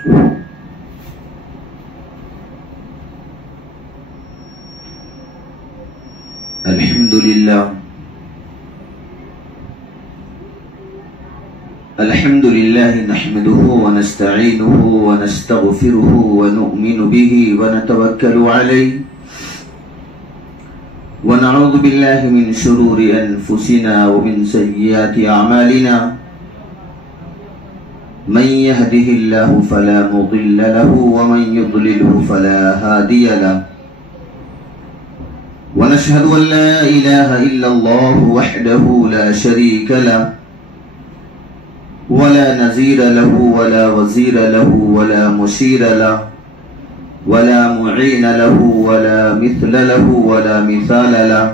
الحمد لله نحمده ونستعينه ونستغفره ونؤمن به ونتوكل عليه ونعوذ بالله من شرور أنفسنا ومن سيئات أعمالنا من يهده الله فلا مضل له ومن يضلله فلا هادي له ونشهد أن لا إله إلا الله وحده لا شريك له ولا نظير له ولا وزير له ولا مشير له ولا معين له ولا مثل له ولا مثال له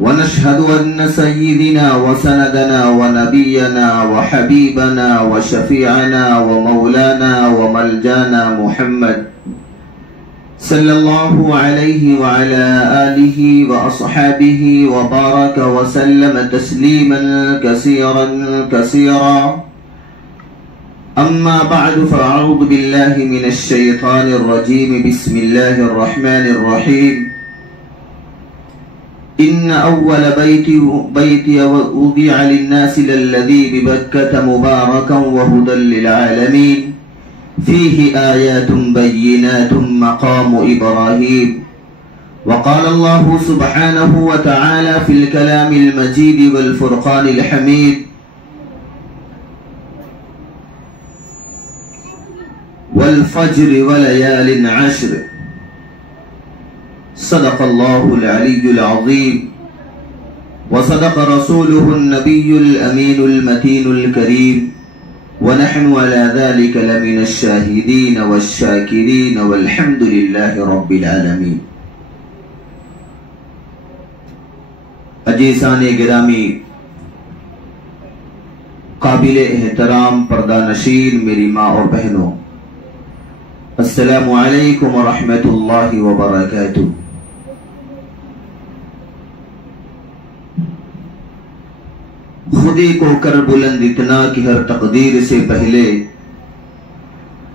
ونشهد أن سيدنا وسندنا ونبينا وحبيبنا وشفيعنا ومولانا وملجانا محمد صلى الله عليه وعلى آله وأصحابه وبارك وسلم تسليما كثيرا كثيرا أما بعد فأعوذ بالله من الشيطان الرجيم بسم الله الرحمن الرحيم إن أول بيت وضع للناس للذي ببكة مباركا وهدى للعالمين فيه آيات بينات مقام إبراهيم وقال الله سبحانه وتعالى في الكلام المجيد والفرقان الحميد والفجر وليال عشر صدق الله العلي العظيم وصدق رسوله النبي الأمين المتين الكريم ونحن على ذلك لمن الشاهدين والشاكرين والحمد لله رب العالمين. عزیزان گرامی، قابل احترام پردہ نشین میری ماں اور بہنوں، السلام علیکم ورحمۃ اللہ وبرکاتہ۔ خودی کو کر بلند اتنا کہ ہر تقدیر سے پہلے،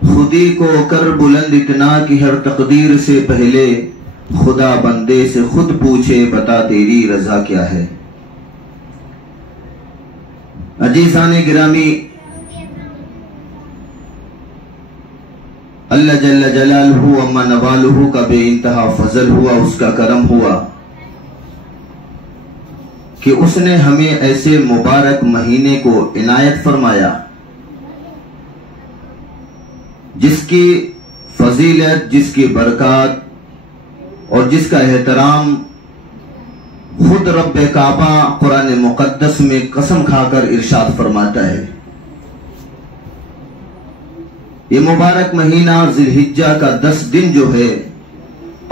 خودی کو کر بلند اتنا کہ ہر تقدیر سے پہلے، خدا بندے سے خود پوچھے بتا تیری رضا کیا ہے۔ عزیزان گرامی، اللہ جل جلالہ اما نوالہ کا بے انتہا فضل ہوا، اس کا کرم ہوا کہ اس نے ہمیں ایسے مبارک مہینے کو عنایت فرمایا جس کی فضیلت، جس کی برکات اور جس کا احترام خود رب کعبہ قرآن مقدس میں قسم کھا کر ارشاد فرماتا ہے۔ یہ مبارک مہینہ ذی الحجہ کا 10 دن جو ہے،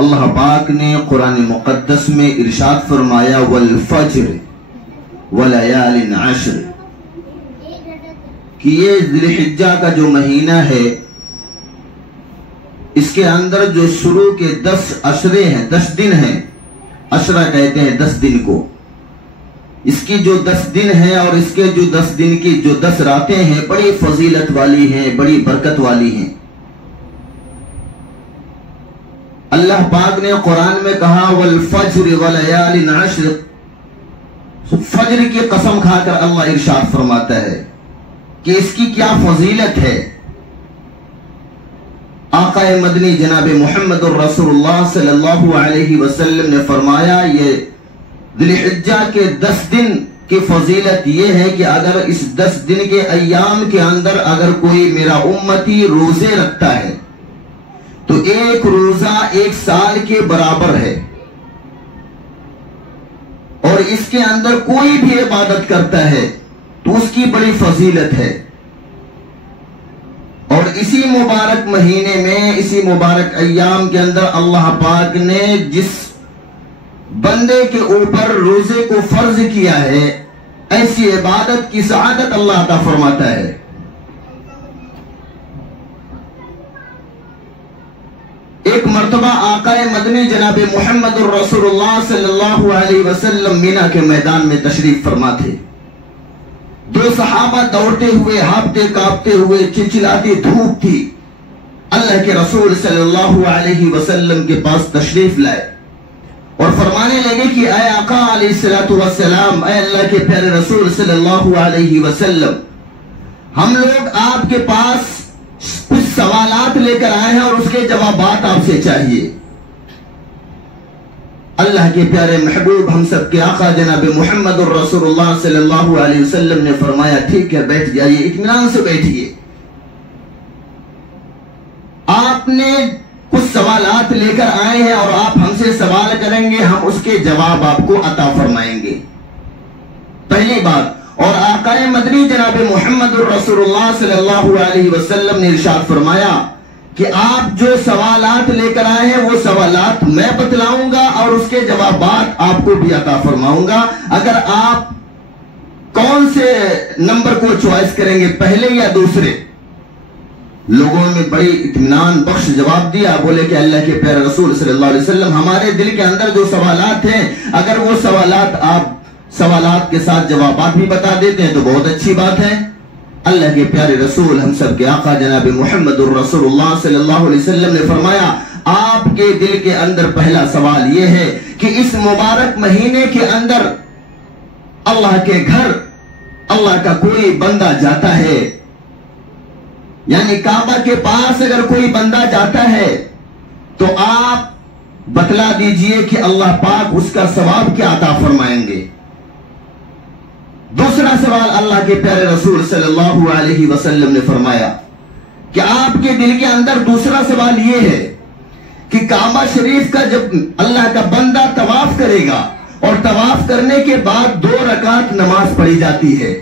اللہ پاک نے قرآن مقدس میں ارشاد فرمایا والفجر ولیال عشر، کہ یہ ذی الحجہ کا جو مہینہ ہے، اس کے اندر جو شروع کے 10 عشرے ہیں، 10 دن ہیں، عشرہ کہتے ہیں 10 دن کو، اس کی جو 10 دن ہیں اور اس کے جو 10 دن کی جو 10 راتیں ہیں، بڑی فضیلت والی ہیں، بڑی برکت والی ہیں۔ اللہ پاک نے قرآن میں کہا والفجر ولیال عشر، فجر کی قسم کھا کر اللہ ارشاد فرماتا ہے کہ اس کی کیا فضیلت ہے۔ آقا مدنی جناب محمد الرسول اللہ صلی اللہ علیہ وسلم نے فرمایا یہ ذی الحجہ کے 10 دن کی فضیلت یہ ہے کہ اگر اس 10 دن کے ایام کے اندر اگر کوئی میرا امتی روزے رکھتا ہے تو ایک روزہ 1 سال کے برابر ہے، اور اس کے اندر کوئی بھی عبادت کرتا ہے تو اس کی بڑی فضیلت ہے۔ اور اسی مبارک مہینے میں، اسی مبارک ایام کے اندر اللہ پاک نے جس بندے کے اوپر روزے کو فرض کیا ہے، ایسی عبادت کی سعادت اللہ عطا فرماتا ہے۔ ایک مرتبہ آقا مدنی جناب محمد الرسول اللہ صلی اللہ علیہ وسلم مینا کے میدان میں تشریف فرما تھے۔ दो सहाबा दौड़ते हुए, हाँफते कांपते हुए, चिलचिलाती धूप थी, अल्लाह के रसूल सल्लल्लाहु अलैहि वसल्लम के पास तशरीफ लाए और फरमाने लगे कि ऐ आका अलैहिस्सलातु वस्सलाम, ऐ अल्लाह के प्यारे रसूल सल्लल्लाहु अलैहि वसल्लम, हम लोग आपके पास कुछ सवालात लेकर आए हैं और उसके जवाबात आपसे चाहिए। अल्लाह के प्यारे महबूब हम सब के आका जनाब मोहम्मद रसूलुल्लाह सल्लल्लाहु अलैहि वसल्लम ने फरमाया, ठीक है, बैठ जाइए, इत्मीनान से बैठिए। आपने कुछ सवालात लेकर आए हैं और आप हमसे सवाल करेंगे, हम उसके जवाब आपको अता फरमाएंगे। पहली बात, और आकाए मदनी जनाब मोहम्मद रसूलुल्लाह सल्लल्लाहु अलैहि वसल्लम ने इरशाद फरमाया कि आप जो सवालात लेकर आए हैं वो सवालात मैं बतलाऊंगा और उसके जवाबात आपको भी अता फरमाऊंगा। अगर आप कौन से नंबर को चॉइस करेंगे, पहले या दूसरे? लोगों में बड़ी इत्मीनान बख्श जवाब दिया, बोले कि अल्लाह के प्यारे रसूल सल्लल्लाहु अलैहि वसल्लम, हमारे दिल के अंदर जो सवालात हैं, अगर वो सवालात आप सवालात के साथ जवाबात भी बता देते हैं तो बहुत अच्छी बात है। अल्लाह के प्यारे रसूल हम सब के आका जनाब मोहम्मद रसूलुल्लाह सल्लल्लाहु अलैहि वसल्लम ने फरमाया, आपके दिल के अंदर पहला सवाल यह है कि इस मुबारक महीने के अंदर अल्लाह के घर अल्लाह का कोई बंदा जाता है, यानी काबा के पास अगर कोई बंदा जाता है तो आप बतला दीजिए कि अल्लाह पाक उसका सवाब क्या अता फरमाएंगे। दूसरा सवाल अल्लाह के प्यारे रसूल सल्लल्लाहु अलैहि वसल्लम ने फरमाया कि आपके दिल के अंदर दूसरा सवाल यह है कि काबा शरीफ का जब अल्लाह का बंदा तवाफ करेगा और तवाफ करने के बाद 2 रकात नमाज पढ़ी जाती है,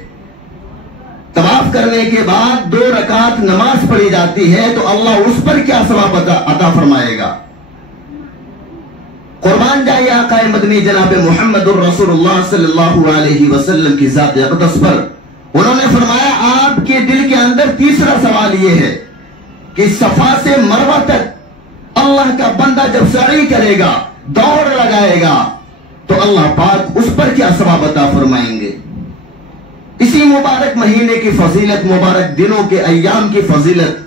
तवाफ करने के बाद 2 रकात नमाज पढ़ी जाती है, तो अल्लाह उस पर क्या सवाब अता फरमाएगा। कुर्बान जाइए आकाए मदनी जनाब मोहम्मद रसूलुल्लाह सल्लल्लाहु अलैहि वसल्लम की ज़ात अक़दस पर। उन्होंने फरमाया, आपके दिल के अंदर तीसरा सवाल यह है कि सफा से मरवा तक अल्लाह का बंदा जब सई करेगा, दौड़ लगाएगा, तो अल्लाह पाक उस पर क्या सवाब अता फरमाएंगे। इसी मुबारक महीने की फजीलत, मुबारक दिनों के अय्याम की फजीलत,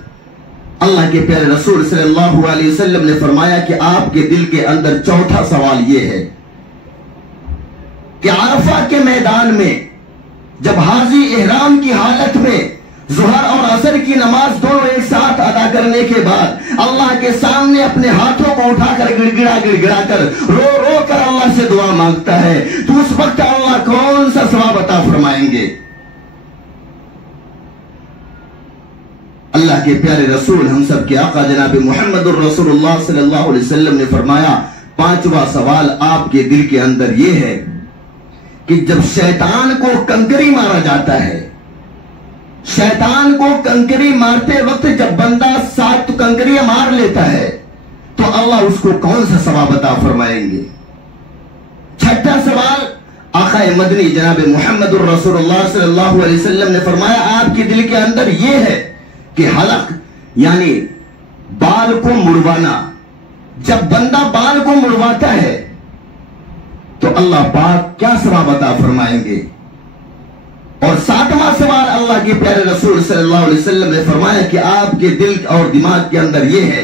अल्लाह के प्यारे रसूल सल्लल्लाहु अलैहि वसल्लम ने फरमाया कि आपके दिल के अंदर चौथा सवाल यह है कि अरफा के मैदान में जब हाजी इहराम की हालत में ज़ुहर और असर की नमाज दोनों एक साथ अदा करने के बाद अल्लाह के सामने अपने हाथों को उठाकर गिड़गिड़ा कर रो कर अल्लाह से दुआ मांगता है, तो उस वक्त अल्लाह कौन सा सवाब अता फरमाएंगे। अल्लाह के प्यारे रसूल हम सब के आका जनाब मोहम्मद रसूलुल्लाह सल्लल्लाहु अलैहि वसल्लम ने फरमाया, पांचवा सवाल आपके दिल के अंदर यह है कि जब शैतान को कंकरी मारा जाता है, शैतान को कंकरी मारते वक्त जब बंदा 7 कंकरियां मार लेता है तो अल्लाह उसको कौन सा सवाब अता फरमाएंगे। छठा सवाल आकाए मदनी जनाब मोहम्मद रसूलुल्लाह सल्लल्लाहु अलैहि वसल्लम ने फरमाया, आपके दिल के अंदर यह है कि हलक यानी बाल को मुड़वाना, जब बंदा बाल को मुड़वाता है तो अल्लाह पाक क्या सवाब अता फरमाएंगे। और 7वां सवाल अल्लाह के प्यारे रसूल सल्लल्लाहु अलैहि वसल्लम ने फरमाया कि आपके दिल और दिमाग के अंदर यह है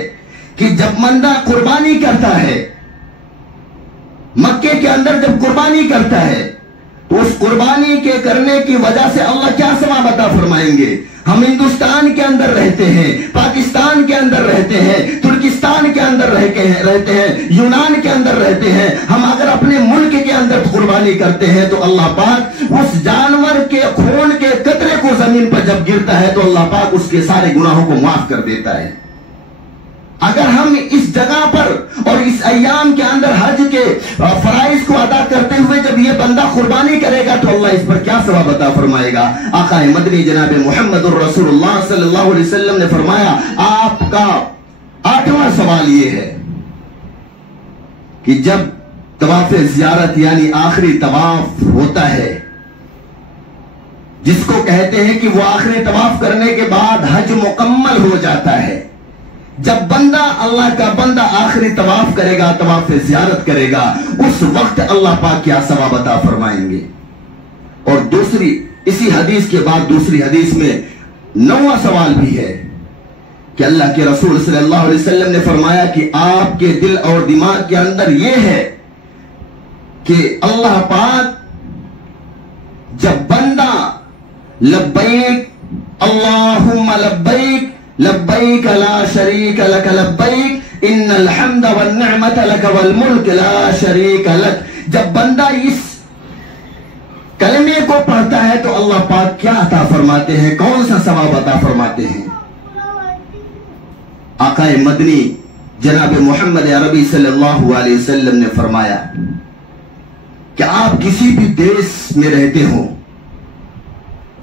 कि जब बंदा कुर्बानी करता है, मक्के के अंदर जब कुर्बानी करता है तो उस कुर्बानी के करने की वजह से अल्लाह क्या सवाब अता फरमाएंगे। हम हिंदुस्तान के अंदर रहते हैं, पाकिस्तान के अंदर रहते हैं, तुर्किस्तान के अंदर रहते हैं, यूनान के अंदर रहते हैं, हम अगर अपने मुल्क के अंदर कुर्बानी करते हैं तो अल्लाह पाक उस जानवर के खून के कतरे को जमीन पर जब गिरता है तो अल्लाह पाक उसके सारे गुनाहों को माफ कर देता है। अगर हम इस जगह पर और इस अय्याम के अंदर हज के फराइज को अदा करते हुए जब ये बंदा कुर्बानी करेगा तो अल्लाह इस पर क्या सवाब अता फरमाएगा। आकाए मदनी जनाब मोहम्मद रसूलुल्लाह सल्लल्लाहु अलैहि वसल्लम ने फरमाया, आपका 8वां सवाल ये है कि जब तवाफ ज़ियारत यानी आखिरी तवाफ होता है, जिसको कहते हैं कि वो आखिरी तवाफ करने के बाद हज मुकम्मल हो जाता है, जब बंदा अल्लाह का बंदा आखिरी तवाफ करेगा, तवाफ ज़ियारत करेगा, उस वक्त अल्लाह पाक क्या सवाब अता फरमाएंगे। और दूसरी اسی حدیث کے بعد دوسری حدیث میں 9واں سوال بھی ہے کہ اللہ کے رسول صلی اللہ علیہ وسلم نے فرمایا کہ آپ کے دل اور دماغ کے اندر یہ ہے کہ اللہ پاک جب بندہ لبیک اللہم لبیک لبیک لا شریک لک لبیک ان الحمد والنعمت لک والملک لا شریک لک، جب بندہ اس کلمے کو پڑھتا ہے تو اللہ پاک کیا عطا فرماتے ہیں، کون سا ثواب عطا فرماتے ہیں؟ آقا مدنی جناب محمد عربی صلی اللہ علیہ وسلم نے فرمایا کہ آپ کسی بھی دیش میں رہتے ہو،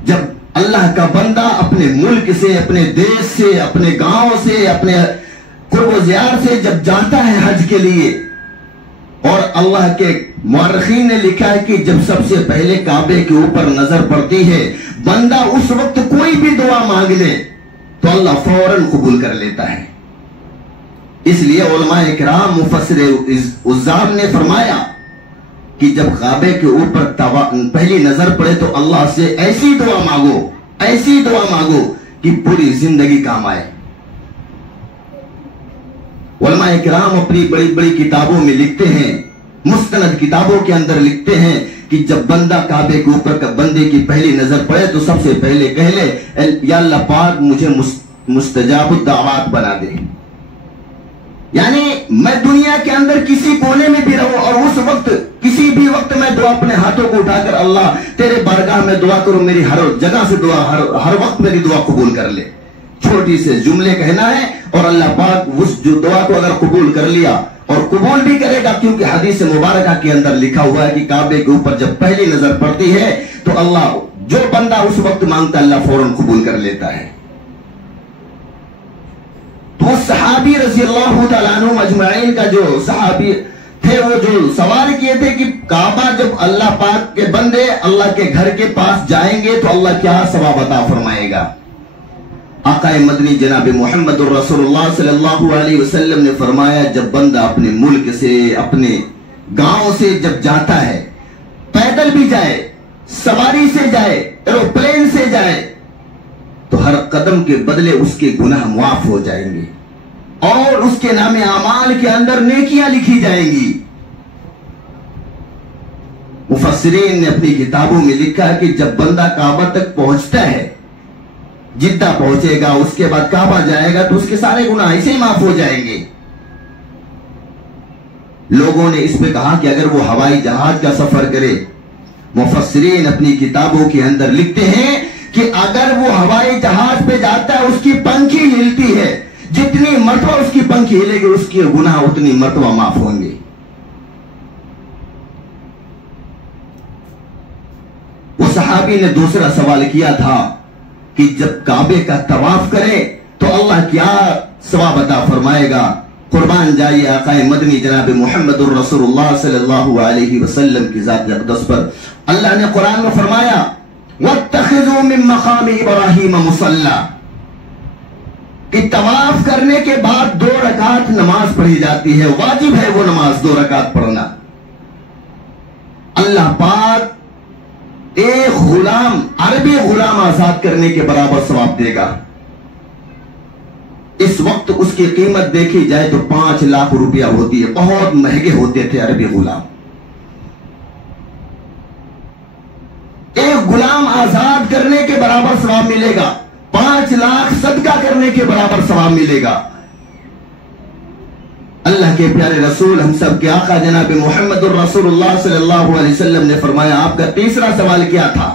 جب اللہ کا بندہ اپنے ملک سے، اپنے دیش سے، اپنے گاؤں سے، اپنے قرب و زیار سے جب جاتا ہے حج کے لیے، اور اللہ کے مورخین نے لکھا ہے کہ جب سب سے پہلے کعبے کے اوپر نظر پڑتی ہے، بندہ اس وقت کوئی بھی دعا مانگ لے تو اللہ فوراً قبول کر لیتا ہے۔ اس لیے علماء اکرام مفسر عزام نے فرمایا کہ جب کعبے کے اوپر پہلی نظر پڑے تو اللہ سے ایسی دعا مانگو، ایسی دعا مانگو کہ پوری زندگی کام آئے۔ علماء اکرام اپنی بڑی بڑی کتابوں میں لکھتے ہیں، مستند کتابوں کے اندر لکھتے ہیں کہ جب بندہ کعبے کے اوپر کا بندے کی پہلی نظر پڑے تو سب سے پہلے کہہ لے یا اللہ پاک مجھے مستجاب الدعوات بنا دے، یعنی میں دنیا کے اندر کسی کونے میں بھی رہوں اور اس وقت کسی بھی وقت میں دعا اپنے ہاتھوں کو اٹھا کر اللہ تیرے بارگاہ میں دعا کروں، میری ہر جگہ سے دعا، ہر وقت میری دعا قبول کر لے۔ چھوٹی سے جملے کہنا ہے اور اللہ پاک اس جو دعا کو اگر قبول کر لیا اور قبول بھی کرے گا، کیونکہ حدیث مبارکہ کے اندر لکھا ہوا ہے کہ کعبے کے اوپر جب پہلی نظر پڑتی ہے تو اللہ جو بندہ اس وقت مانگتا ہے اللہ فوراً قبول کر لیتا ہے۔ تو صحابی رضی اللہ تعالیٰ عنہ مجمعین کا جو صحابی تھے وہ جو سوال کیے تھے کہ کعبہ جب اللہ پاک کے بندے اللہ کے گھر کے پاس جائیں گے تو اللہ کیا ثواب عطا فرمائے گا؟ آقا مدنی جناب محمد الرسول اللہ صلی اللہ علیہ وسلم نے فرمایا جب بندہ اپنے ملک سے، اپنے گاؤں سے جب جاتا ہے، پیدل بھی جائے، سواری سے جائے، ایروپلین سے جائے، تو ہر قدم کے بدلے اس کے گناہ معاف ہو جائیں گے اور اس کے نام اعمال کے اندر نیکیاں لکھی جائیں گی۔ مفسرین نے اپنی کتابوں میں لکھا ہے کہ جب بندہ کعبہ تک پہنچتا ہے، جدہ پہنچے گا، اس کے بعد کعبہ جائے گا تو اس کے سارے گناہ ایسے ہی معاف ہو جائیں گے۔ لوگوں نے اس پہ کہا کہ اگر وہ ہوائی جہاز کا سفر کرے، مفسرین اپنی کتابوں کے اندر لکھتے ہیں کہ اگر وہ ہوائی جہاز پہ جاتا ہے اس کی پنکھی ہلتی ہے، جتنی مرتبہ اس کی پنکھی ہلے گی اس کے گناہ اتنی مرتبہ معاف ہوں گے۔ وہ صحابی نے دوسرا سوال کیا تھا کہ جب کعبے کا طواف کرے تو اللہ کیا ثواب عطا فرمائے گا؟ قربان جائیے آقا مدنی جناب محمد الرسول اللہ صلی اللہ علیہ وسلم کی ذات اقدس پر اللہ نے قرآن میں فرمایا وَاتَّخِذُوا مِن مَّقَامِ إِبْرَاهِيمَ مُصَلًّى، کہ طواف کرنے کے بعد 2 رکعت نماز پڑھی جاتی ہے، واجب ہے وہ نماز 2 رکعت پڑھنا۔ اللہ پاک ایک غلام، عربی غلام آزاد کرنے کے برابر ثواب دے گا۔ اس وقت اس کی قیمت دیکھی جائے تو 5 لاکھ روپیہ ہوتی ہے، بہت مہنگے ہوتے تھے عربی غلام۔ ایک غلام آزاد کرنے کے برابر ثواب ملے گا، 5 لاکھ صدقہ کرنے کے برابر ثواب ملے گا۔ اللہ کے پیارے رسول ہم سب کے آقا جناب محمد الرسول اللہ صلی اللہ علیہ وسلم نے فرمایا، آپ کا تیسرا سوال کیا تھا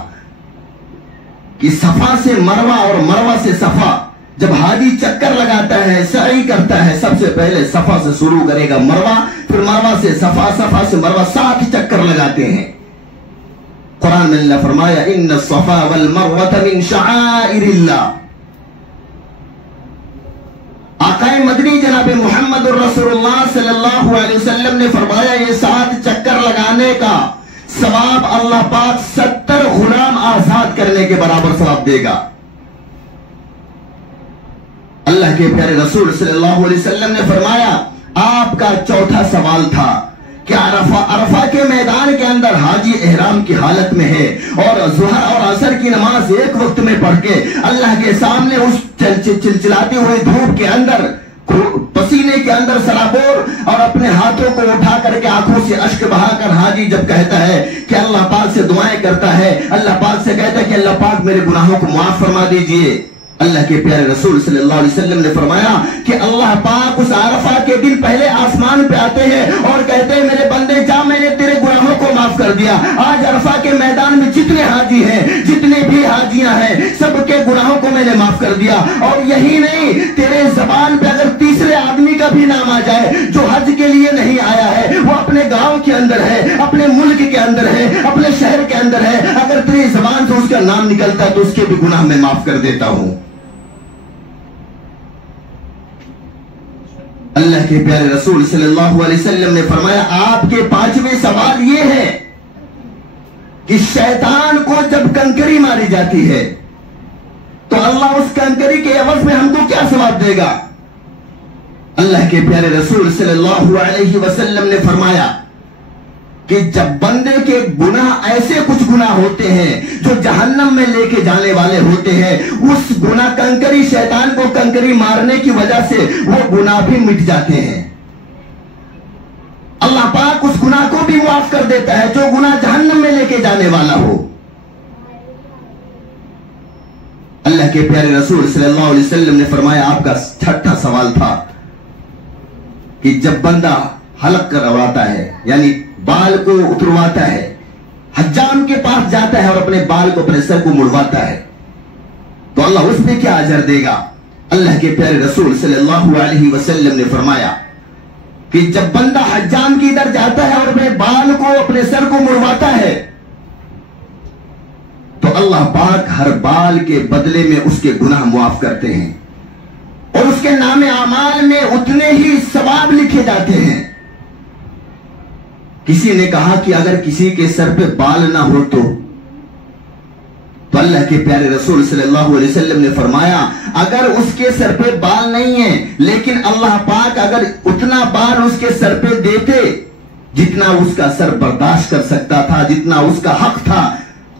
کہ صفا سے مروہ اور مروہ سے صفا، جب حاجی چکر لگاتا ہے، سعی کرتا ہے، سب سے پہلے صفا سے شروع کرے گا مروہ، پھر مروہ سے صفا، صفا سے مروہ، 7 چکر لگاتے ہیں۔ قرآن میں اللہ فرمایا ان الصفا والمروہ من شعائر اللہ۔ آقا مدنی جناب محمد الرسول اللہ صلی اللہ علیہ وسلم نے فرمایا یہ 7 چکر لگانے کا ثواب اللہ پاک 70 غلام آزاد کرنے کے برابر ثواب دے گا۔ اللہ کے پیارے رسول صلی اللہ علیہ وسلم نے فرمایا آپ کا چوتھا سوال تھا کہ عرفہ کے میدان کے اندر حاجی احرام کی حالت میں ہے اور ظہر اور عصر کی نماز ایک وقت میں پڑھ کے اللہ کے سامنے اس چلچلاتی ہوئی دھوپ کے اندر پسینے کے اندر سرابور اور اپنے ہاتھوں کو اٹھا کر کے آنکھوں سے اشک بہا کر حاجی جب کہتا ہے کہ اللہ پاک سے دعائیں کرتا ہے، اللہ پاک سے کہتا ہے کہ اللہ پاک میرے گناہوں کو معاف فرما دیجئے، اللہ کے پیارے رسول صلی اللہ علیہ وسلم نے فرمایا کہ اللہ پاک اس عرفہ کے دن پہلے آسمان پہ آتے ہیں اور کہتے ہیں میرے بندے جا، میں نے تیرے گناہوں کو معاف کر دیا۔ آج عرفہ کے میدان میں جتنے حاجی ہیں، جتنے بھی حاجیاں ہیں، سب کے گناہوں کو میں نے معاف کر دیا۔ اور یہی نہیں، تیرے زبان پہ اگر تیسرے آدمی کا بھی نام آ جائے جو حج کے لیے نہیں آیا ہے، وہ اپنے گاؤں کے اندر ہے، اپنے ملک کے اندر ہے، اپنے شہر کے اندر ہے، اگر تیری زبان سے اس کا نام نکلتا ہے تو اس کے بھی گناہ میں معاف کر دیتا ہوں۔ اللہ کے پیارے رسول صلی اللہ علیہ وسلم نے فرمایا آپ کے 5ویں سوال یہ ہے کہ شیطان کو جب کنکری ماری جاتی ہے تو اللہ اس کنکری کے عوض میں ہم کو کیا ثواب دے گا؟ اللہ کے پیارے رسول صلی اللہ علیہ وسلم نے فرمایا کہ جب بندے کے گناہ ایسے کچھ گناہ ہوتے ہیں جو جہنم میں لے کے جانے والے ہوتے ہیں، اس گناہ کنکری، شیطان کو کنکری مارنے کی وجہ سے وہ گناہ بھی مٹ جاتے ہیں۔ اللہ پاک اس گناہ کو بھی معاف کر دیتا ہے جو گناہ جہنم میں لے کے جانے والا ہو۔ اللہ کے پیارے رسول صلی اللہ علیہ وسلم نے فرمایا آپ کا 6واں سوال تھا کہ جب بندہ حلق کرواتا ہے یعنی بال کو اترواتا ہے، حجام کے پاس جاتا ہے اور اپنے بال کو، اپنے سر کو مڑواتا ہے تو اللہ اس میں کیا اجر دے گا؟ اللہ کے پیارے رسول صلی اللہ علیہ وسلم نے فرمایا کہ جب بندہ حجام کی ادھر جاتا ہے اور اپنے بال کو، اپنے سر کو مڑواتا ہے تو اللہ پاک ہر بال کے بدلے میں اس کے گناہ معاف کرتے ہیں اور اس کے نام اعمال میں اتنے ہی ثواب لکھے جاتے ہیں۔ کسی نے کہا کہ اگر کسی کے سر پہ بال نہ ہو تو اللہ کے پیارے رسول صلی اللہ علیہ وسلم نے فرمایا اگر اس کے سر پہ بال نہیں ہے لیکن اللہ پاک اگر اتنا بال اس کے سر پہ دیتے جتنا اس کا سر برداشت کر سکتا تھا، جتنا اس کا حق تھا،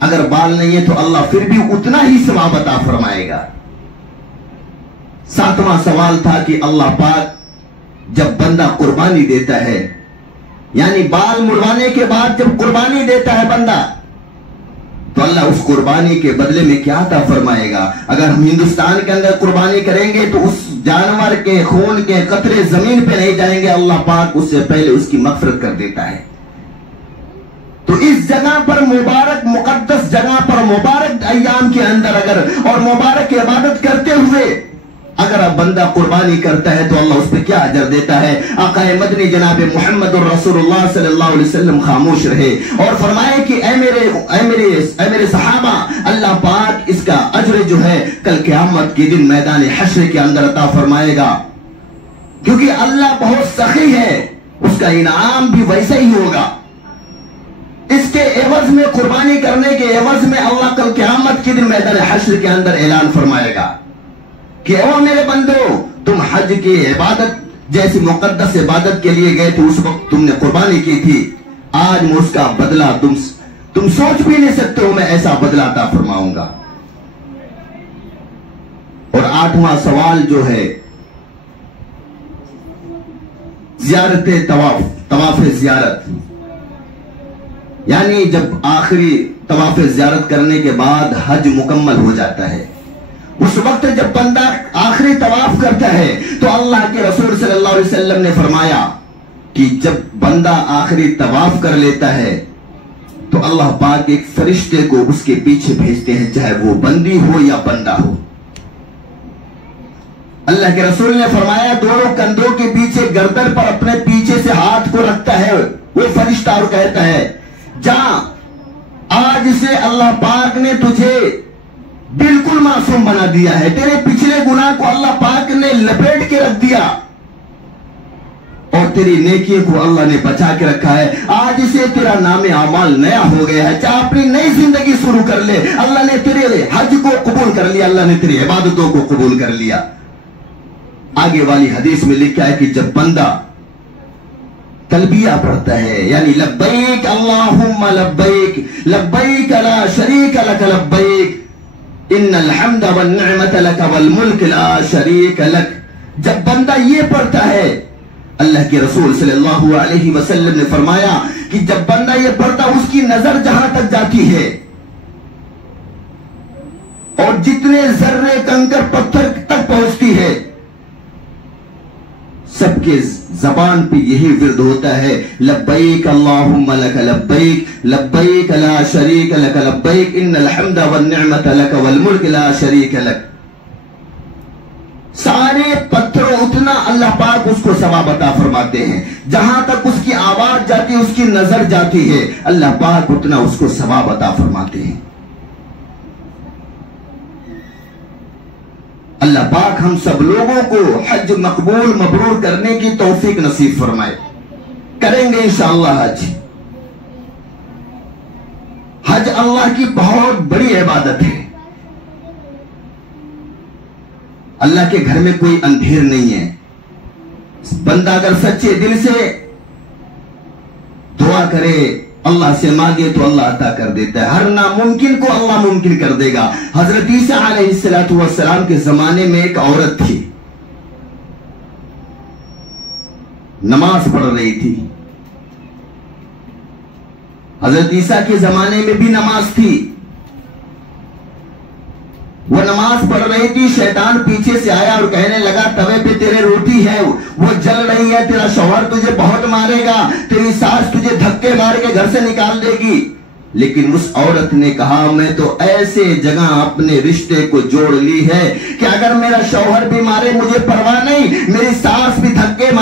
اگر بال نہیں ہے تو اللہ پھر بھی اتنا ہی ثواب عطا فرمائے گا۔ 7واں سوال تھا کہ اللہ پاک جب بندہ قربانی دیتا ہے یعنی بال مڑوانے کے بعد جب قربانی دیتا ہے بندہ تو اللہ اس قربانی کے بدلے میں کیا عطا فرمائے گا؟ اگر ہم ہندوستان کے اندر قربانی کریں گے تو اس جانور کے خون کے قطرے زمین پہ نہیں جائیں گے، اللہ پاک اس سے پہلے اس کی مغفرت کر دیتا ہے۔ تو اس جگہ پر مبارک مقدس جگہ پر مبارک ایام کے اندر اگر اور مبارک عبادت کرتے ہوئے اگر اب بندہ قربانی کرتا ہے تو اللہ اس پہ کیا اجر دیتا ہے؟ آقا مدنی جناب محمد الرسول اللہ صلی اللہ علیہ وسلم خاموش رہے اور فرمائے کہ اے میرے صحابہ، اللہ پاک اس کا اجر جو ہے کل قیامت کے دن میدان حشر کے اندر عطا فرمائے گا، کیونکہ اللہ بہت سخی ہے، اس کا انعام بھی ویسا ہی ہوگا۔ اس کے عوض میں، قربانی کرنے کے عوض میں اللہ کل قیامت کے دن میدان حشر کے اندر اعلان فرمائے گا کہ او میرے بندو، تم حج کی عبادت جیسی مقدس عبادت کے لیے گئے تو اس وقت تم نے قربانی کی تھی، آج میں اس کا بدلہ تم سوچ بھی نہیں سکتے ہو، میں ایسا بدلہ عطا فرماؤں گا۔ اور 8واں سوال جو ہے زیارت طواف زیارت، یعنی جب آخری طواف زیارت کرنے کے بعد حج مکمل ہو جاتا ہے، اس وقت جب بندہ آخری طواف کرتا ہے تو اللہ کے رسول صلی اللہ علیہ وسلم نے فرمایا کہ جب بندہ آخری طواف کر لیتا ہے تو اللہ پاک ایک فرشتے کو اس کے پیچھے بھیجتے ہیں، چاہے وہ بندی ہو یا بندہ ہو۔ اللہ کے رسول نے فرمایا دونوں کندھوں کے پیچھے گردن پر اپنے پیچھے سے ہاتھ کو رکھتا ہے وہ فرشتہ اور کہتا ہے جا، آج سے اللہ پاک نے تجھے بالکل معصوم بنا دیا ہے، تیرے پچھلے گناہ کو اللہ پاک نے لپیٹ کے رکھ دیا اور تیری نیکی کو اللہ نے بچا کے رکھا ہے، آج سے تیرا نام اعمال نیا ہو گیا ہے، چاہے اپنی نئی زندگی شروع کر لے، اللہ نے تیرے حج کو قبول کر لیا، اللہ نے تیری عبادتوں کو قبول کر لیا۔ آگے والی حدیث میں لکھا ہے کہ جب بندہ तलबिया पढ़ता है, यानी लब्बैक अल्लाहुम्मा लब्बैक लब्बैक ला शरीक लक लब्बैक इन्नल हम्द वन निअमत लक वल मुल्क ला शरीक लक। जब बंदा ये पढ़ता है, अल्लाह के रसूल सल्लल्लाहु अलैहि वसल्लम ने फरमाया कि जब बंदा ये पढ़ता उसकी नजर जहां तक जाती है और जितने जर्रे कंकर पत्थर तक पहुंचती है, सबके जबान पे यही विर्द होता है, लब्बैक अल्लाहुम्मा लक लब्बैक लब्बैक ला शरीक लक लब्बैक इन्नल हम्द वन निअमत लक वल मुल्क ला शरीक लक। सारे पत्थरों उतना अल्लाह पाक उसको सवाब अता फरमाते हैं, जहां तक उसकी आवाज जाती है, उसकी नजर जाती है, अल्लाह पाक उतना उसको सवाब अता फरमाते हैं। अल्लाह पाक हम सब लोगों को हज मकबूल मबरूर करने की तौफीक नसीब फरमाए। करेंगे इंशाअल्लाह हज। हज अल्लाह की बहुत बड़ी इबादत है। अल्लाह के घर में कोई अंधेर नहीं है। बंदा अगर सच्चे दिल से दुआ करे, अल्लाह से मांगे तो अल्लाह अता कर देता है। हर नामुमकिन को अल्लाह मुमकिन कर देगा। हजरत ईसा अलैहिस्सलातु वस्सलाम के जमाने में एक औरत थी, नमाज पढ़ रही थी। हजरत ईसा के जमाने में भी नमाज थी। वो नमाज पढ़ रही थी, शैतान पीछे से आया और कहने लगा तवे पे तेरे रोटी है, वो जल रही है, तेरा शौहर तुझे बहुत मारेगा, तेरी सास तुझे धक्के मार के घर से निकाल देगी। लेकिन उस औरत ने कहा मैं तो ऐसे जगह अपने रिश्ते को जोड़ ली है कि अगर मेरा शौहर भी मारे मुझे परवाह नहीं, मेरी सास भी धक्के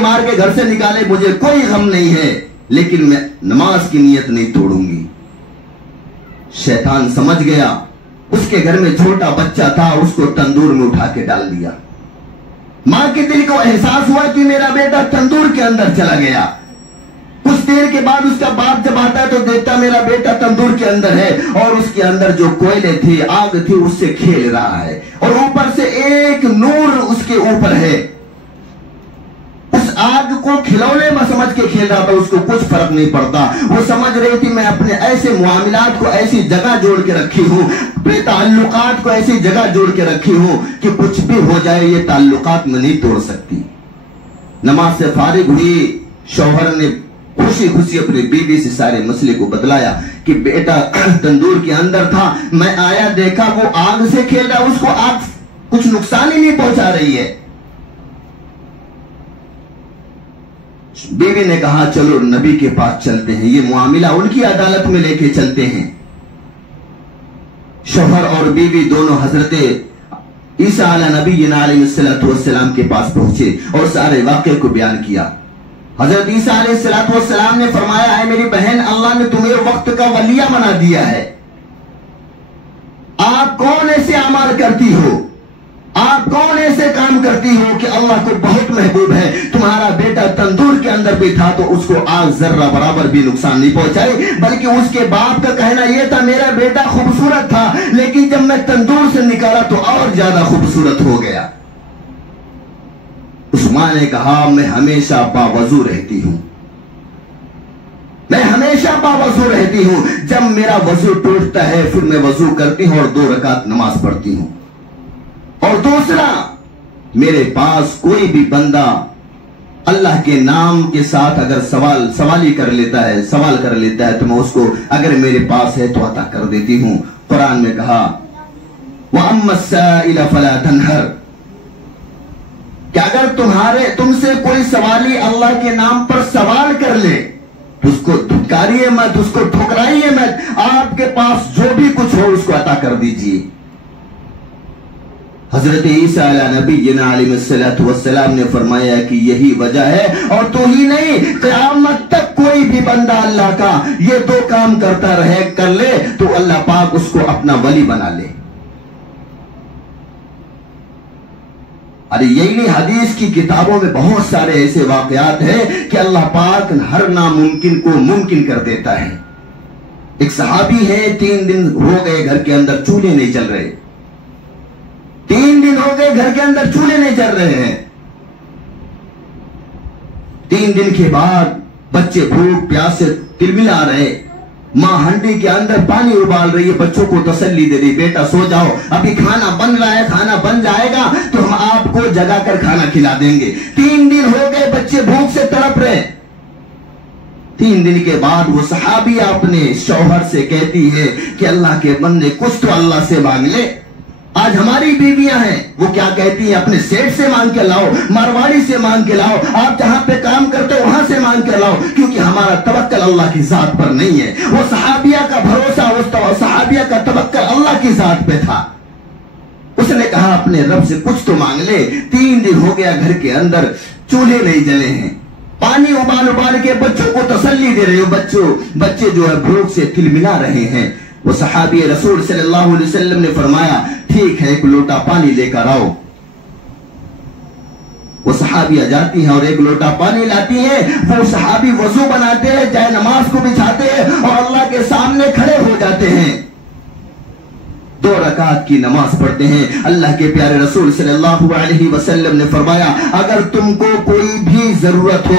मार के घर से निकाले मुझे कोई गम नहीं है, लेकिन मैं नमाज की नियत नहीं तोड़ूंगी। शैतान समझ गया। उसके घर में छोटा बच्चा था, उसको तंदूर में उठा के डाल दिया। मां के दिल को एहसास हुआ कि मेरा बेटा तंदूर के अंदर चला गया। कुछ देर के बाद उसका बाप जब आता है तो देखता मेरा बेटा तंदूर के अंदर है और उसके अंदर जो कोयले थे, आग थी, उससे खेल रहा है और ऊपर से एक नूर उसके ऊपर है। उस आग को खिलौने में समझ के खेल रहा था, उसको कुछ फर्क नहीं पड़ता। वो समझ रही थी मैं अपने ऐसे मुआमिलात को ऐसी जगह जोड़ के रखी हूँ, अपने ताल्लुकात को ऐसी जगह जोड़ के रखी हूँ कि कुछ भी हो जाए ये ताल्लुकात में नहीं तोड़ सकती। नमाज से फारिग हुई, शौहर ने खुशी खुशी अपनी बीवी से सारे मसले को बतलाया कि बेटा तंदूर के अंदर था, मैं आया देखा वो आग से खेल रहा, उसको आग कुछ नुकसान ही नहीं पहुंचा रही है। बीवी ने कहा चलो नबी के पास चलते हैं, ये मुआमिला उनकी अदालत में लेके चलते हैं। शौहर और बीवी दोनों हजरत ईसा अलैहिस्सलाम अलैहिस्सलाम के पास पहुंचे और सारे वाक़े को बयान किया। हजरत ईसा अलैहिस्सलाम ने फरमाया है मेरी बहन, अल्लाह ने तुम्हें वक्त का वलिया बना दिया है। आप कौन ऐसे अमाल करती हो, आप कौन ऐसे काम करती हो कि अल्लाह को बहुत महबूब है। तुम्हारा बेटा तंदूर के अंदर भी था तो उसको आग जर्रा बराबर भी नुकसान नहीं पहुंचाई, बल्कि उसके बाप का कहना यह था मेरा बेटा खूबसूरत था, लेकिन जब मैं तंदूर से निकाला तो और ज्यादा खूबसूरत हो गया। उस मां ने कहा मैं हमेशा बावजू रहती हूं, मैं हमेशा बावजू रहती हूं। जब मेरा वजू टूटता है फिर मैं वजू करती हूं और 2 रकात नमाज पढ़ती हूं। और दूसरा, मेरे पास कोई भी बंदा अल्लाह के नाम के साथ अगर सवाल कर लेता है तो मैं उसको अगर मेरे पास है तो अता कर देती हूं। कुरान में कहा व अम्मा साइल फला तनहर, कि अगर तुमसे कोई सवाली अल्लाह के नाम पर सवाल कर ले तो उसको धुतकारिए मत, उसको ठुकराइए मत, आपके पास जो भी कुछ हो उसको अता कर दीजिए। हजरत ईसा अलैहिस्सलाम ने फरमाया कि यही वजह है, और तो ही नहीं क़यामत तक कोई भी बंदा अल्लाह का ये 2 काम कर ले तो अल्लाह पाक उसको अपना वली बना ले। अरे यही नहीं, हदीस की किताबों में बहुत सारे ऐसे वाकयात हैं कि अल्लाह पाक हर नामुमकिन को मुमकिन कर देता है। एक सहाबी है, 3 दिन हो गए घर के अंदर चूल्हे नहीं चल रहे, 3 दिन हो गए घर के अंदर चूल्हे नहीं चल रहे हैं। 3 दिन के बाद बच्चे भूख प्यास से तिलमिला रहे, माँ हंडी के अंदर पानी उबाल रही है, बच्चों को तसल्ली दे रही, बेटा सो जाओ, अभी खाना बन रहा है, खाना बन जाएगा तो हम आपको जगा कर खाना खिला देंगे। 3 दिन हो गए, बच्चे भूख से तड़प रहे। 3 दिन के बाद वो सहाबिया अपने शौहर से कहती है कि अल्लाह के बंदे कुछ तो अल्लाह से मांग ले। आज हमारी बीवियां हैं, वो क्या कहती हैं, अपने सेठ से मांग के लाओ, मारवाड़ी से मांग के लाओ, आप जहां पे काम करते हो वहां से मांग के लाओ, क्योंकि हमारा तवक्कल अल्लाह की जात पर नहीं है। वो सहाबिया का भरोसा, उस सहाबिया का तवक्कल अल्लाह की जात पे था। उसने कहा अपने रब से कुछ तो मांग ले। 3 दिन हो गया, घर के अंदर चूल्हे नहीं जले हैं, पानी उबाल उबाल के बच्चों को तसल्ली दे रहे हो, बच्चे जो है भूख से तिलमिला रहे हैं। वो सहाबी रसूल सल्लल्लाहु अलैहि वसल्लम ने फरमाया ठीक है, 1 लोटा पानी लेकर आओ। वो सहाबिया जाती हैं और 1 लोटा पानी लाती हैं। वो सहाबी वजू बनाते हैं, चाहे नमाज को बिछाते हैं और अल्लाह के सामने खड़े हो जाते हैं, 2 रकात की नमाज पढ़ते हैं। अल्लाह के प्यारे रसूल सल्लल्लाहु अलैहि वसल्लम ने फरमाया अगर तुमको कोई भी जरूरत हो,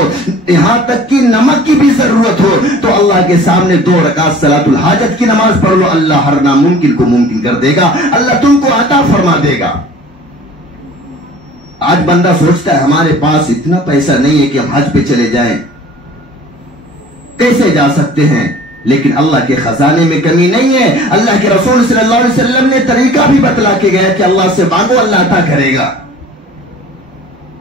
यहां तक कि नमक की भी जरूरत हो, तो अल्लाह के सामने 2 रकात सलातुल हाजत की नमाज पढ़ लो, अल्लाह हर नामुमकिन को मुमकिन कर देगा, अल्लाह तुमको अता फरमा देगा। आज बंदा सोचता है हमारे पास इतना पैसा नहीं है कि हम हज पे चले जाएं, कैसे जा सकते हैं, लेकिन अल्लाह के खजाने में कमी नहीं है। अल्लाह के रसूल सल्लल्लाहु अलैहि वसल्लम ने तरीका भी बतला के गया कि अल्लाह से मांगो, अल्लाह अता करेगा,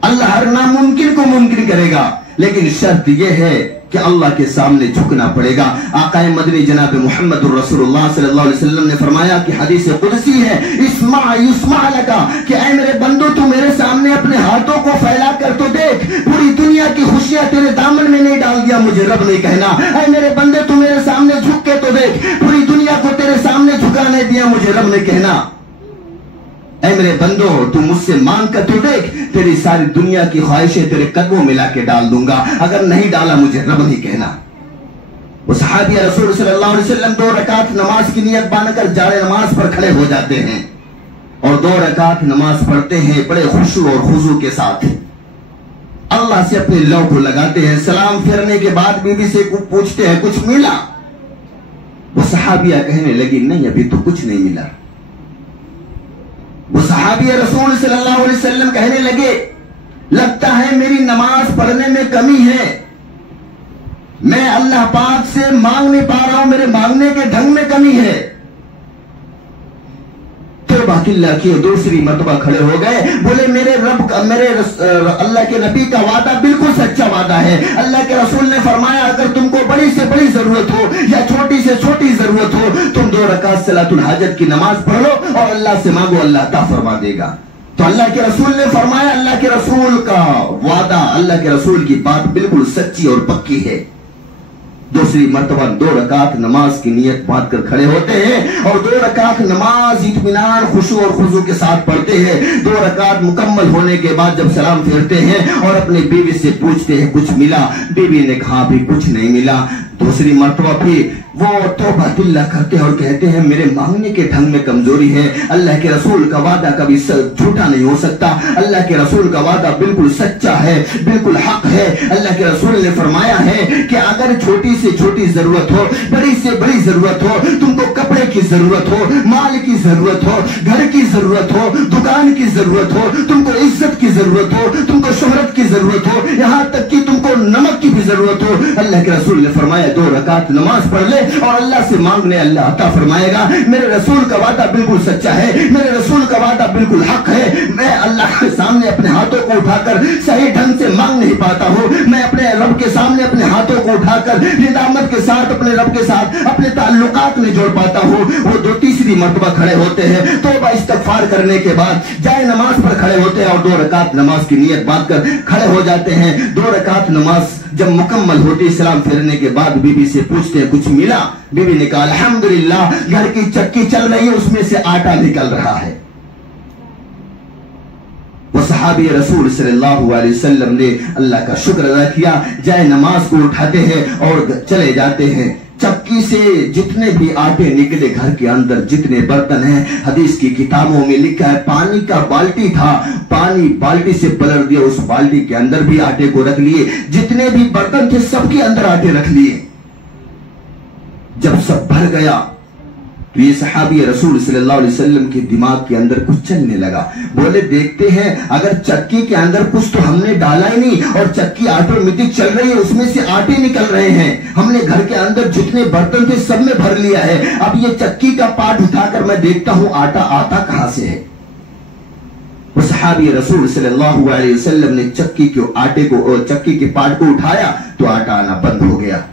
अल्लाह हर नामुमकिन को मुमकिन करेगा, लेकिन शर्त यह है कि अल्लाह के सामने झुकना पड़ेगा। आकाए मदनी जनाब मुहम्मदुर रसूलुल्लाह सल्लल्लाहु अलैहि वसल्लम ने फरमाया कि हदीस कुदसी है, इस्मा युस्मा लका, कि ऐ मेरे बंदो तू मेरे सामने अपने हाथों को फैला कर तो देख, पूरी दुनिया की खुशियां तेरे दामन में नहीं डाल दिया, मुझे रब नहीं कहना। ऐ मेरे बंदे तू मेरे सामने झुक के तो देख, पूरी दुनिया को तेरे सामने झुका नहीं दिया, मुझे रब नहीं कहना। ऐ मेरे बंदो तू मुझसे मांग कर तो देख, तेरी सारी दुनिया की ख्वाहिशें तेरे कदमों में लाके डाल दूंगा, अगर नहीं डाला मुझे रब नहीं कहना। वो सहाबी रसूल सल्लल्लाहु अलैहि वसल्लम 2 रकात नमाज की नियत बांधकर जारे नमाज पर खड़े हो जाते हैं और 2 रकात नमाज पढ़ते हैं बड़े खुशू और खुजू के साथ, अल्लाह से अपने लौ को लगाते हैं। सलाम फेरने के बाद बीवी से पूछते हैं कुछ मिला? वो सहाबिया कहने लगी नहीं, अभी तो कुछ नहीं मिला। वो सहाबी रसूल सल्लल्लाहु अलैहि वसल्लम कहने लगे लगता है मेरी नमाज पढ़ने में कमी है, मैं अल्लाह पाक से मांग नहीं पा रहा हूं, मेरे मांगने के ढंग में कमी है। फिर बाकिल्ला किए, दूसरी मर्तबा खड़े हो गए, बोले मेरे रब का, मेरे अल्लाह के नबी का वादा बिल्कुल सच्चा वादा है। अल्लाह के रसूल ने फरमाया अगर तुमको बड़ी से बड़ी जरूरत हो या छोटी से छोटी जरूरत हो, तुम 2 रकात सलातुल हाजत की नमाज पढ़ लो और अल्लाह से मांगो, अल्लाह अता फरमा देगा। तो अल्लाह के रसूल ने फरमाया अल्लाह के रसूल का वादा, अल्लाह के रसूल की बात बिल्कुल सच्ची और पक्की है। दूसरी मर्तबा 2 रकात नमाज की नियत बांध कर खड़े होते हैं और 2 रकात नमाज इत्मीनान खुशू और खुजू के साथ पढ़ते हैं। 2 रकात मुकम्मल होने के बाद जब सलाम फेरते हैं और अपनी बीवी से पूछते हैं कुछ मिला? बीवी ने कहा भी कुछ नहीं मिला। दूसरी मर्तबा फिर वो तौबा तिल्ला करते हैं और कहते हैं मेरे मांगने के ढंग में कमजोरी है, अल्लाह के रसूल का वादा कभी झूठा नहीं हो सकता, अल्लाह के रसूल का वादा बिल्कुल सच्चा है, बिल्कुल हक है। अल्लाह के रसूल ने फरमाया है कि अगर छोटी से छोटी जरूरत हो, बड़ी से बड़ी जरूरत हो, तुमको कपड़े की जरूरत हो, माल की जरूरत हो, घर की जरूरत हो, दुकान की जरूरत हो, तुमको इज्जत की जरूरत हो, तुमको शोहरत की जरूरत हो, यहाँ तक कि तुमको नमक की भी जरूरत हो, अल्लाह के रसूल ने फरमाया 2 रकात नमाज पढ़ ले और अल्लाह से मांगने अल्लाह अता फरमाएगा। मेरे रसूल का वादा बिल्कुल सच्चा है, मेरे रसूल का वादा बिल्कुल हक है। मैं अल्लाह के सामने अपने हाथों को उठाकर सही ढंग से मांग नहीं पाता हूँ, मैं अपने रब के सामने अपने हाथों को उठाकर निदामत के साथ अपने रब के साथ अपने ताल्लुकात में जोड़ पाता हूँ। वो 2 मर्तबा खड़े होते हैं, तौबा इस्तगफार करने के बाद जाए नमाज पर खड़े होते हैं और 2 रकात नमाज की नियत बांध कर खड़े हो जाते हैं। 2 रकात नमाज जब मुकम्मल होती, सलाम फेरने के बाद बीबी से पूछते हैं कुछ मिला? बीबी ने कहा अल्हम्दुलिल्लाह, घर की चक्की चल रही है, उसमें से आटा निकल रहा है। वो सहाबी रसूल सल्लल्लाहु अलैहि वसल्लम ने अल्लाह का शुक्र अदा किया, जाए नमाज को उठाते हैं और चले जाते हैं। चक्की से जितने भी आटे निकले घर के अंदर, जितने बर्तन हैं, हदीस की किताबों में लिखा है पानी का बाल्टी था, पानी बाल्टी से पलट दिया, उस बाल्टी के अंदर भी आटे को रख लिए, जितने भी बर्तन थे सबके अंदर आटे रख लिए। जब सब भर गया तो ये सहाबी रसूल सल्लल्लाहु अलैहि वसल्लम के दिमाग के अंदर कुछ चलने लगा। बोले देखते हैं अगर चक्की के अंदर कुछ तो हमने डाला ही नहीं और चक्की ऑटोमेटिक चल रही है, उसमें से आटे निकल रहे हैं, हमने घर के अंदर जितने बर्तन थे सब में भर लिया है, अब ये चक्की का पार्ट उठाकर मैं देखता हूं आटा आता कहां से है। वो सहाबी रसूल सल्लल्लाहु अलैहि वसल्लम ने चक्की के पार्ट को उठाया तो आटा आना बंद हो गया।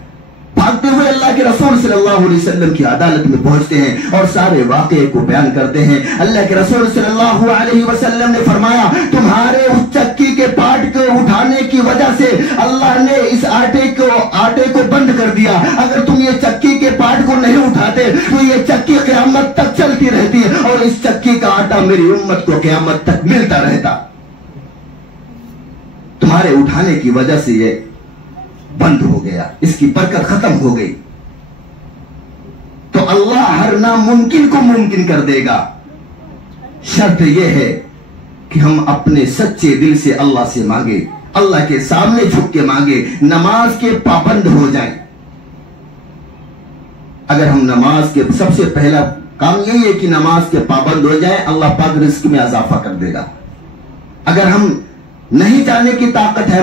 भागते हुए अल्लाह के रसूल सल्लल्लाहु अलैहि वसल्लम की अदालत में पहुंचते हैं और सारे वाक़े को बयान करते हैं। अल्लाह के रसूल सल्लल्लाहु अलैहि वसल्लम ने फरमाया तुम्हारे उस चक्की के पार्ट को उठाने की वजह से अल्लाह ने इस आटे को बंद कर दिया। अगर तुम ये चक्की के पार्ट को नहीं उठाते तो ये चक्की क़यामत तक चलती रहती है और इस चक्की का आटा मेरी उम्मत को क़यामत तक मिलता रहता। तुम्हारे उठाने की वजह से ये बंद हो गया, इसकी बरकत खत्म हो गई। तो अल्लाह हर नामुमकिन को मुमकिन कर देगा। शर्त यह है कि हम अपने सच्चे दिल से अल्लाह से मांगे, अल्लाह के सामने झुक के मांगे, नमाज के पाबंद हो जाएं। अगर हम नमाज के सबसे पहला काम यही है कि नमाज के पाबंद हो जाए, अल्लाह पाक रिस्क में इजाफा कर देगा। अगर हम नहीं जाने की ताकत है